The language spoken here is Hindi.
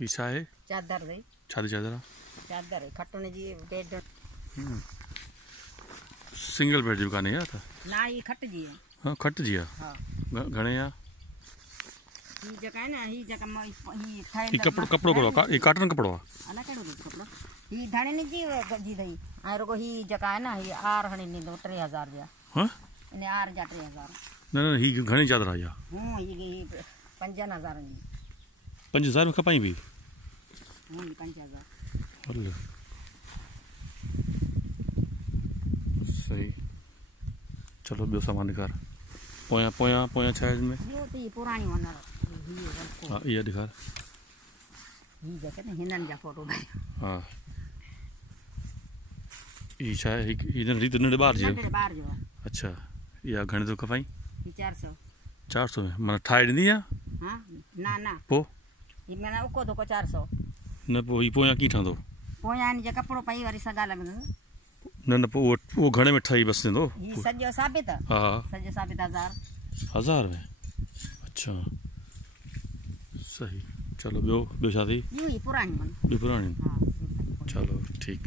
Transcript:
ही छा है? चादर दे। छादी चादर? चादर है खटने जी बेड। सिंगल बेड जो काने था ना ये खट जी है। हां खट जी है। हां घणे या ही जगह है ना ही जगह में ही थाई ये कपड़ो को ये कॉटन कपड़ो अना केड़ो कपड़ो ही धाणे ने जी दई आ रो ही जगह है ना ही आर हणी नी 3000 दिया। हां ने आर जा 3000 न ही घणी चादर आया। ये 5000 नी 5000 में खपाई भी 5000 अरे सही। चलो बियो सामान निकाल पोया पोया पोया छा इसमें यो तो ये पुरानी वना हां ये दिखा ही जगह ने हिनन जा फोटो भाई। हां ई छा है इधर रीत नडे बाहर जो अच्छा या घणे तो खपाई 400 400 में मन ठाई दी या हां ना ना पो ये मैंने उको तो 400 न पो ही पोया की ठंदो पोया ने जे कपड़ो पाई वाली सगाल में न पो वो घणे में ठई बस दो ये सजो साबित हां सजो साबित 1000 में अच्छा सही। चलो बियो शादी यू ही पुरानी मन पुरानी हां चलो ठीक।